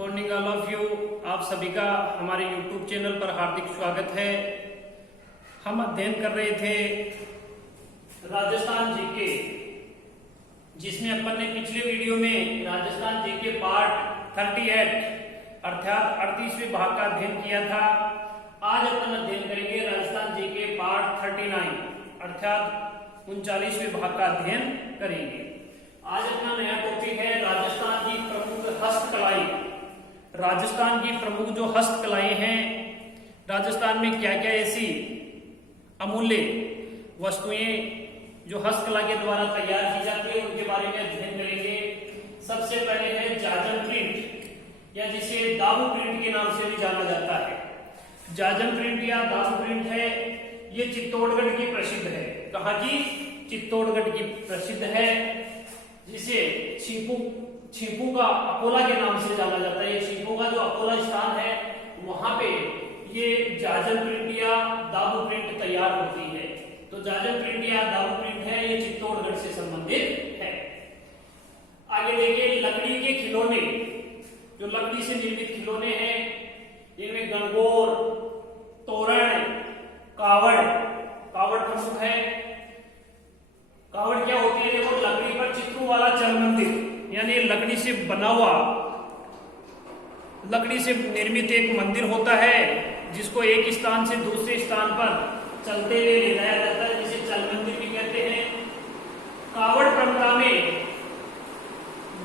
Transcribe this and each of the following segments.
Morning all of you. आप सभी का हमारे YouTube चैनल पर हार्दिक स्वागत है। हम अध्ययन कर रहे थे राजस्थान जीके, जिसमें अपन ने पिछले वीडियो में राजस्थान जीके पार्ट 38 अर्थात 38वें भाग का अध्ययन किया था। आज अपन अध्ययन करेंगे राजस्थान जीके पार्ट 39 अर्थात 39वें भाग का अध्ययन करेंगे। आज अपना नया टॉपिक है राजस्थान की प्रमुख हस्तकलाएं। राजस्थान की प्रमुख जो हस्तकलाएं हैं, राजस्थान में क्या क्या ऐसी अमूल्य वस्तुएं जो हस्तकला के द्वारा तैयार की जाती है उनके बारे में अध्ययन करेंगे। सबसे पहले है जाजम प्रिंट या जिसे दाबू प्रिंट के नाम से भी जाना जाता है। जाजम प्रिंट या दाबू प्रिंट है, ये चित्तौड़गढ़ की प्रसिद्ध है। कहाँ की? चित्तौड़गढ़ की प्रसिद्ध है, जिसे छिपू का अकोला के नाम से जाना जाता है। ये छिपू का जो अकोला स्थान है वहां पे ये जाजम प्रिंट या दाबू प्रिंट तैयार होती है। तो जाजम प्रिंट या दाबू प्रिंट है, ये चित्तौड़गढ़ से संबंधित है। आगे देखिए लकड़ी के खिलौने, जो लकड़ी से निर्मित खिलौने हैं, इनमें गणगौर, तोरण, कावड़ प्रमुख है। कावड़ क्या होती है? देखो, लकड़ी पर चित्रों वाला चल मंदिर, यानी लकड़ी से बना हुआ, लकड़ी से निर्मित एक मंदिर होता है जिसको एक स्थान से दूसरे स्थान पर चलते हुए ले जाया जाता है, जिसे चल मंदिर भी कहते हैं। कावड़ परंपरा में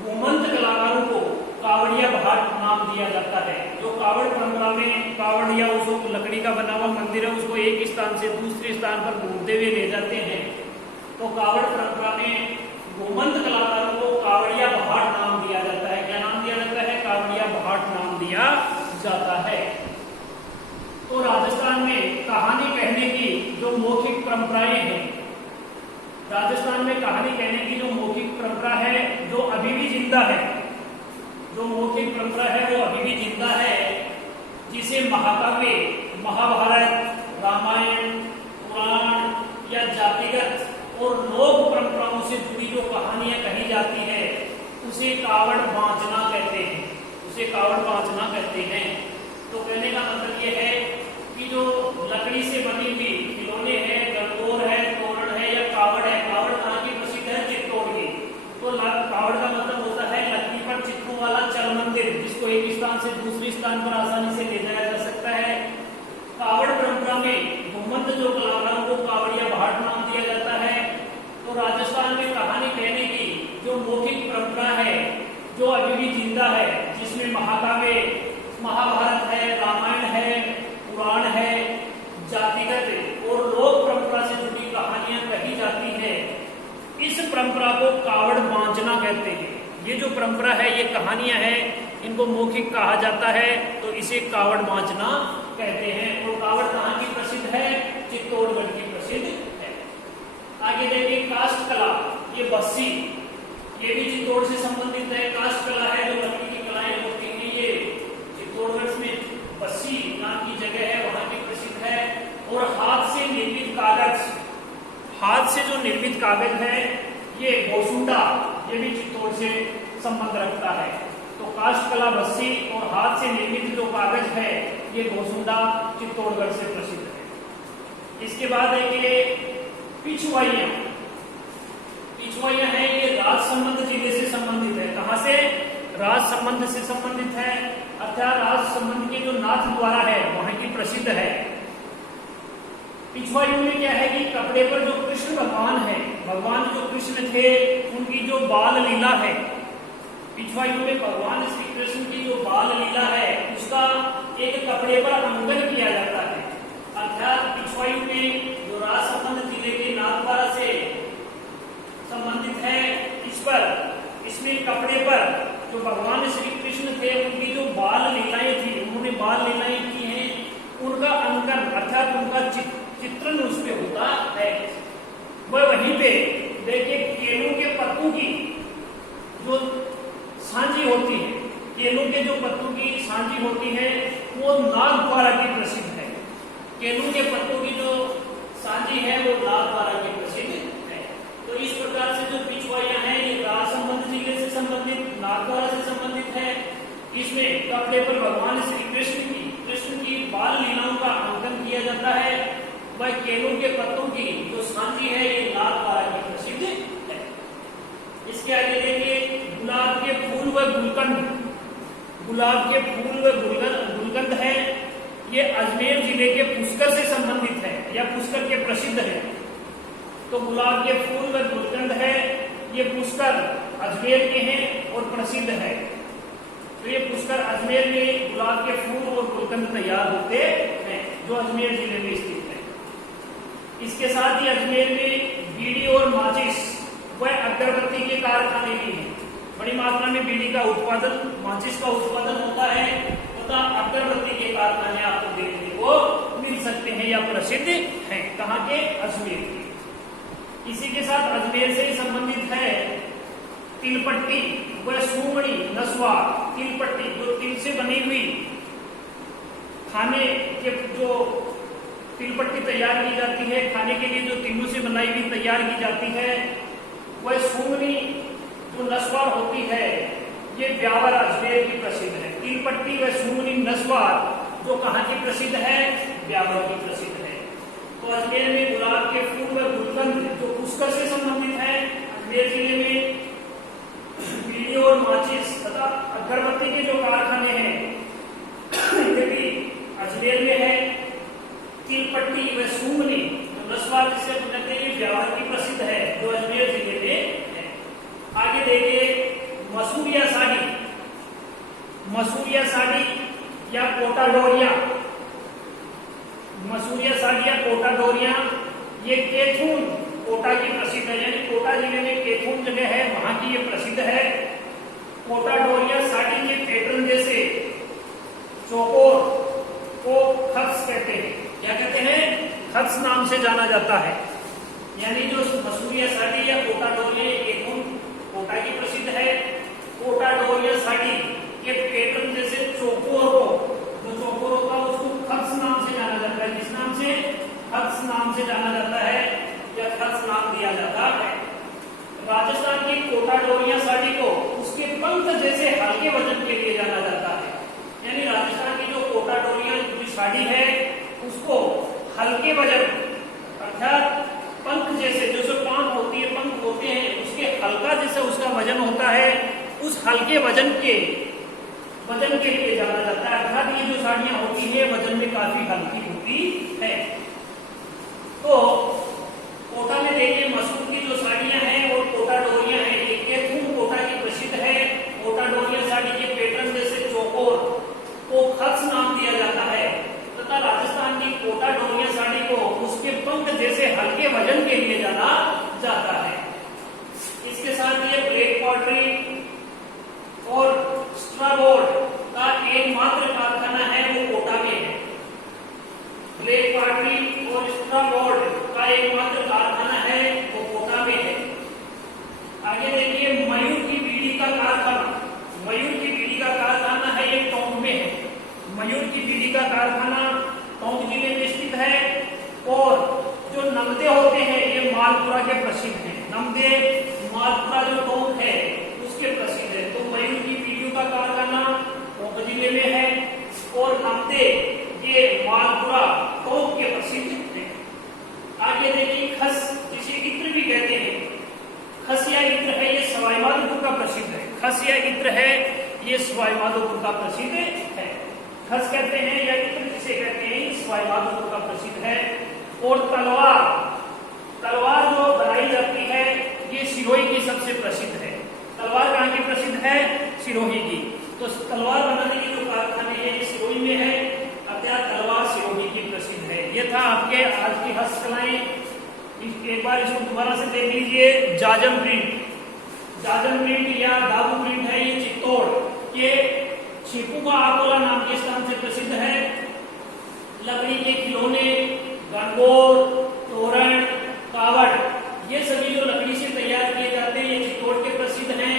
घुमंत कलाकारों को कावड़िया भाट नाम दिया जाता है। जो कावड़ परंपरा में कावड़िया, उसको लकड़ी का बना हुआ मंदिर है, उसको एक स्थान से दूसरे स्थान पर घूमते हुए ले जाते हैं। तो कावड़ परंपरा में घुमंत कलाकारों को कावड़िया भाट नाम दिया जाता है। क्या नाम दिया जाता है? कावड़िया भाट नाम दिया जाता है। तो राजस्थान में कहानी कहने की जो मौखिक परंपराएं हैं, राजस्थान में कहानी कहने की जो मौखिक परंपरा है, जो अभी भी जिंदा है, जो मौखिक परंपरा है वो अभी भी जिंदा है, जिसे महाकाव्य, महाभारत, रामायण, पुराण या जातिगत और लोक परंपराओं से जुड़ी जो कहानियां कही जाती है उसे कावड़ बांचना कहते हैं। उसे कावड़ बांचना कहते हैं। तो कहने का मतलब ये है कि जो लकड़ी से बनी हुई खिलौने हैं, गणगौर है, तोरण है या कावड़ है, कावड़ कहाँ की प्रसिद्ध है? चित्तौड़ की। तो कावड़ का मतलब होता है लकड़ी पर चित्रों वाला चल मंदिर, जिसको एक स्थान से दूसरे स्थान पर आसानी से ले जाया जा सकता है। कावड़ परंपरा में घुमंत जो कलाकारों को कावड़िया भाट नाम दिया जाता है। तो राजस्थान में कहानी कहने की जो मौखिक परंपरा है, जो अभी भी जिंदा है, जिसमें महाकाव्य, महाभारत है, रामायण है, पुराण है, जातिगत और लोक परंपरा से जुड़ी कहानियां कही जाती है, इस परंपरा को कावड़ बांचना कहते हैं। ये जो परंपरा है, ये कहानियां हैं, इनको मौखिक कहा जाता है, तो इसे कावड़ बांचना कहते हैं। और कावड़ कहाँ की प्रसिद्ध है? चित्तौड़गढ़ की प्रसिद्ध है। आगे देखिए काष्ठ कला, ये बस्सी, ये भी चित्तौड़ से संबंधित है। काष्ठ कला है, जो लकड़ी की कलाएं होती हैं, ये चित्तौड़गढ़ में बस्सी नाम की जगह है, वहां की प्रसिद्ध है। और हाथ से निर्मित कागज, हाथ से जो निर्मित कागज है, ये घोसुंडा, ये भी चित्तौड़ से संबंध रखता है। तो काष्ठ कला, बस्सी और हाथ से निर्मित जो कागज है, ये घोसुंडा चित्तौड़गढ़ से प्रसिद्ध है। इसके बाद देखिए पिछवाइयां, पिछवाइयां है, ये राजसमंद जिले से संबंधित है। कहां से? राजसमंद से संबंधित है, अर्थात राजसमंद के जो नाथ द्वारा है वहां की प्रसिद्ध है। पिछवाइयों में क्या है कि कपड़े पर जो कृष्ण भगवान है, भगवान जो कृष्ण थे, उनकी जो बाल लीला है, पिछवाइयों में भगवान श्री कृष्ण की जो बाल लीला है उसका एक कपड़े पर अंकन किया जाता है। अर्थात पिछवाइयों में जो राजसमंद जिले के नाथद्वारा से संबंधित है, इस पर, इसमें कपड़े पर जो भगवान श्री कृष्ण थे उनकी जो बाल लीलाएं थी, उन्होंने बाल लीलाएं की हैं, उनका अंकन अर्थात उनका चित्रण उस पे होता है। वह वहीं पे देखिए केलों के पत्तों की जो सांझी होती है, केलों के जो पत्तों की सांझी होती है वो नागद्वारा की प्रसिद्ध है। केलों के पत्तों की जो सांझी है वो नागद्वारा की प्रसिद्ध है। तो इस प्रकार से जो पिछवाइयां हैं, ये राजसमंद जिले से संबंधित, नागद्वारा से संबंधित है। इसमें कपड़े पर भगवान श्री कृष्ण की बाल लीलाओं का अंकन किया जाता है। वह केलों के पत्तों की जो सांची है ये लाल बारह की प्रसिद्ध है। इसके आगे देखिए गुलाब के फूल व गुलकंद, गुलाब के फूल व गुलकंद है, ये अजमेर जिले के पुष्कर से संबंधित है या पुष्कर के प्रसिद्ध है। तो गुलाब के फूल व गुलकंद है, ये पुष्कर अजमेर के हैं और प्रसिद्ध है। तो ये पुष्कर अजमेर में गुलाब के फूल और गुलकंद तैयार होते हैं जो अजमेर जिले में स्थित है। इसके साथ ही अजमेर में बीड़ी और माचिस व अगरबत्ती के कारखाने भी हैं। बड़ी मात्रा में बीड़ी का उत्पादन, माचिस का उत्पादन होता है तथा अगरबत्ती के कारखाने आपको देखने को मिल सकते हैं या प्रसिद्ध हैं। कहाँ के? अजमेर के। इसी के साथ अजमेर से संबंधित है तिलपट्टी व सूमड़ी नस्वा। तिलपट्टी जो तिल से बनी हुई खाने के जो तिलपट्टी तैयार की जाती है, खाने के लिए जो तिलों से बनाई हुई तैयार की जाती है, वह सूमड़ी जो नस्वा होती है ये ब्यावर अजमेर की प्रसिद्ध है। तिलपट्टी व सूमड़ी नस्वा जो कहाँ की प्रसिद्ध है? ब्यावर की प्रसिद्ध है। तो अजमेर में गुलाब के फूल व गुलकंद जो पुष्कर से संबंधित है। अजमेर जिले में बीड़ी और माचिस तथा अगरबत्ती के जो कारखाने हैं ये भी अजमेर में है। तिलपट्टी व सूमनी जो नस्वा जिससे कहते हैं ये ब्यावर की प्रसिद्ध है जो अजमेर जिले में है। आगे देखिए मसूरिया साड़ी, मसूरिया साड़ी या कोटा डोरिया, मसूरिया साड़ी या कोटा डोरिया ये केथून कोटा की प्रसिद्ध है, यानी कोटा जिले में केथून जगह है वहां की ये प्रसिद्ध है। कोटा डोरिया साड़ी के पैटर्न जैसे चौकोर को खत्स कहते हैं। क्या कहते हैं? खत्स नाम से जाना जाता है। यानी जो मसूरिया साड़ी या कोटा डोरिया ये केथून कोटा की प्रसिद्ध है। कोटा डोरिया साड़ी के पैटर्न जैसे चौकोर को, जो चौकोर होता है उसको खत्स नाम से जाना जाता है। किस नाम से? खत्स नाम से जाना जाता है या खत्स नाम दिया जाता है। राजस्थान की कोटा डोरिया साड़ी को उसके पंख जैसे हल्के वजन के लिए जाना जाता है। यानी राजस्थान की जो कोटा डोरिया की साड़ी है उसको हल्के वजन अर्थात पंख जैसे जो पांख होती है, पंख होते हैं उसके हल्का जैसे उसका वजन होता है, उस हल्के वजन के लिए जाना जाता है। अर्थात ये जो साड़ियां होती है वजन में काफी हल्की होती है। तो कोटा में देखिए मसूर की जो साड़ियां हैं और कोटा डोरिया है ये केथून कोटा की प्रसिद्ध है। कोटा डोरिया साड़ी के पैटर्न जैसे चौकोर को खत्स नाम दिया जाता है तथा राजस्थान की कोटा डोरिया साड़ी को उसके पंख जैसे हल्के वजन के लिए जाना जाता है। इसके साथ ये ब्लैक पॉटरी और स्ट्रा बोर्ड का एकमात्र कारखाना है वो कोटा में है। ब्लैक पॉटरी और स्ट्रा बोर्ड का एकमात्र कारखाना है वो कोटा में है। आगे देखिए मयूर की बीड़ी का कारखाना, मयूर की बीड़ी का कारखाना है ये टोंक में है। मयूर की बीड़ी का कारखाना टोंक जिले में स्थित है। और जो नमदे होते हैं ये मालपुरा के प्रसिद्ध हैं। नमदे मालपुरा जो टोंक है उसके प्रसिद्ध है। तो मयूर की बीड़ियों का कारखाना टोंक जिले में है और नमदे ये मालपुरा टोंक के प्रसिद्ध है। आगे देखिए खस जिसे इत्र भी कहते हैं, खस या इत्र है ये सवाई माधोपुर का प्रसिद्ध है। खस या इत्र है ये सवाई माधोपुर का प्रसिद्ध है। खस कहते हैं या इत्र जिसे कहते हैं सवाई माधोपुर का प्रसिद्ध है। और तलवार, तलवार जो बनाई जाती है ये सिरोही की सबसे प्रसिद्ध है। तलवार कहाँ की प्रसिद्ध है? सिरोही की। तो तलवार बनाने के जो कारखाने हैं ये सिरोही में है, अर्थात तलवार सिरोही की प्रसिद्ध है। ये था आपके आज की हस्तकलाएं। एक बार इसको दोबारा से देख लीजिए। जाजम प्रिंट, जाजम प्रिंट या दादू प्रिंट है ये चित्तौड़ ये छिपू का आकोला नाम के स्थान से प्रसिद्ध है। लकड़ी के खिलौने, गणगौर, तोरण, कावड़ ये सभी जो लकड़ी से तैयार किए जाते हैं ये चित्तौड़ के प्रसिद्ध हैं।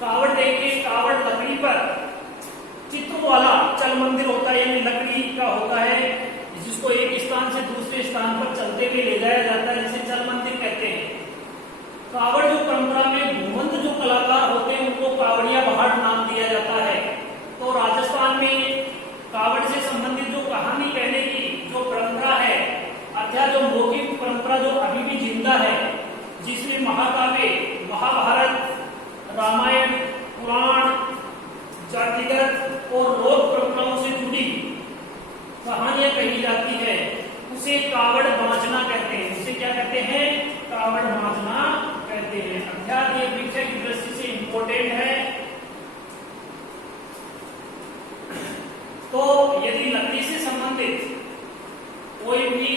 कावड़ देखिए, कावड़ लकड़ी पर चित्रों वाला चल मंदिर होता है, यानी लकड़ी का होता है जिसको एक स्थान से दूसरे स्थान पर चलते हुए ले जाया जाता है, जिसे चल मंदिर कहते हैं। कावड़ जो परंपरा में भूमंत जो कलाकार होते हैं उनको कावड़िया बहाट नाम दिया जाता है। राजस्थान में कावड़ से संबंधित जो कहानी कहने की जो परंपरा है, अर्थात जो मौखिक परंपरा जो अभी भी जिंदा है, जिसमें महाकाव्य, महाभारत, रामायण, पुराण, जातिगत और लोक परंपराओं से जुड़ी कहानियां कही जाती है, उसे कावड़ बांचना कहते हैं। उसे क्या कहते हैं? कावड़ बांचना कहते हैं। अर्थात ये परीक्षा की दृष्टि से इंपॉर्टेंट है। तो यदि लकड़ी से संबंधित कोई भी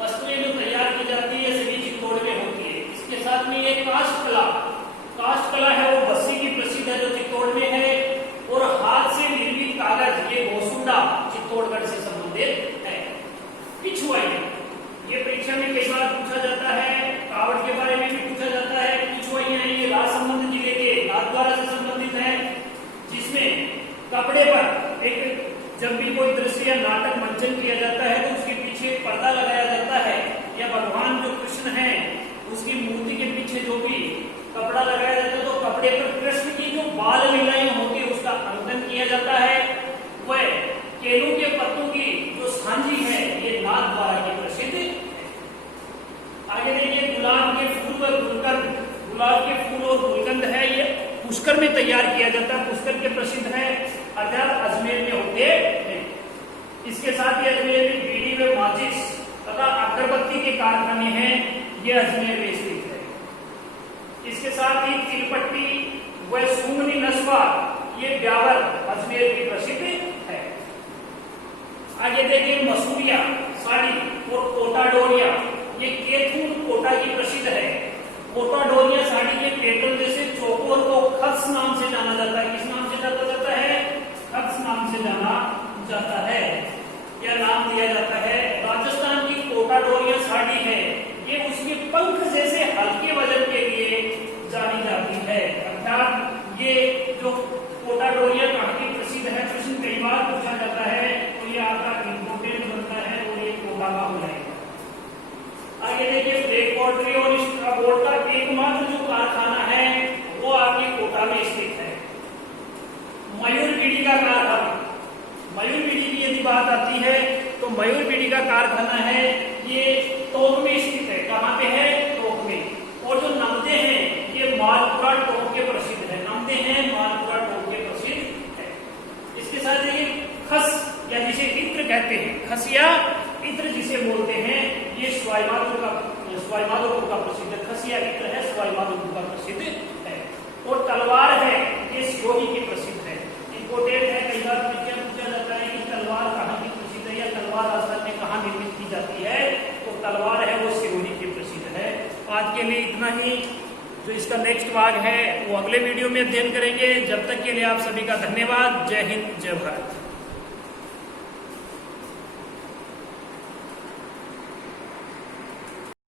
वस्तुएं जो तैयार की जाती है सभी चित्तौड़ में होती है। इसके साथ में ये काष्ठ कला है, वो बस्सी की प्रसिद्ध है जो चित्तौड़ में है, और हाथ से निर्मित कागज ये घोसुंडा चित्तौड़गढ़ से संबंधित है। पिछुआई ये परीक्षा में कई बार पूछा जाता है, कावड़ के बारे में भी पूछा जाता है। पिछुआइयां ये राजसमंद जिले के नाथद्वारा से संबंधित है, जिसमें कपड़े पर एक जब भी कोई दृश्य या नाटक मंचन किया जाता है तो उसके पीछे पर्दा लगाया जाता है, या भगवान जो कृष्ण है उसकी मूर्ति के पीछे जो भी कपड़ा लगाया जाता है, तो कपड़े पर कृष्ण की जो बाल लीलाएं होती है उसका अंकन किया जाता है। वह केलों के पत्तों की जो सांझी है ये नाथद्वारा की प्रसिद्ध है। आगे देखिए, गुलाब के फूल व गुलकंद, गुलाब के फूल और गुलकंद है ये पुष्कर में तैयार किया जाता है, पुष्कर के प्रसिद्ध है, अर्थात अजमेर में होते हैं। इसके साथ ही अजमेर में बीड़ी व माचिस तथा अगरबत्ती के कारखाने हैं, ये अजमेर में स्थित है। इसके साथ ही तिलपट्टी व सुमनी नस्वा ये ब्यावर अजमेर की प्रसिद्ध है। आगे देखिए, मसूरिया साड़ी और कोटा डोरिया ये केथूर कोटा की प्रसिद्ध है। कोटा डोरिया साड़ी के पैटर्न जैसे चौकोर को खस नाम से जाना जाता है। किस नाम से जाना जाता है? खस नाम से जाना जाता है, या नाम दिया जाता है। राजस्थान की कोटा डोरिया साड़ी है, ये उसके पंख जैसे हल्के वजन के लिए जानी जाती है। अर्थात ये जो कोटा डोरिया कहाँ की प्रसिद्ध है, प्रश्न कई बार पूछा जाता है, तो ये आपका इंपोर्टेंट बनता है और ये कोटा का हो जाएगा। आगे देखिए, ब्लैक पॉटरी और स्ट्रॉ बोर्ड का एकमात्र जो कारखाना है वो आपके कोटा में स्थित है। मयूर बीड़ी का कारखाना, मयूर बीड़ी की यदि बात आती है तो मयूर बीड़ी का कारखाना है, ये टोंक में स्थित है। कहाँ पे है? टोंक में। और जो नमदे हैं ये मालपुरा टोंक के प्रसिद्ध है, नमदे हैं मालपुरा टोंक के प्रसिद्ध है। इसके साथ ये खस या जिसे इत्र कहते हैं, खसिया इत्र जिसे बोलते हैं, ये सवाई माधोपुर का प्रसिद्ध है। खसिया इत्र है, सवाई माधोपुर का प्रसिद्ध है। और तलवार है, ये सिरोही की प्रसिद्ध है। इंपोर्टेंट है, कई बार पूछा जाता है कि तलवार कहाँ की प्रसिद्ध है, या तलवार राजस्थान में कहाँ निर्मित की जाती है, तो तलवार है वो सिरोही की प्रसिद्ध है। आज के लिए इतना ही। जो इसका नेक्स्ट भाग है वो अगले वीडियो में अध्ययन करेंगे। जब तक के लिए आप सभी का धन्यवाद। जय हिंद, जय भारत।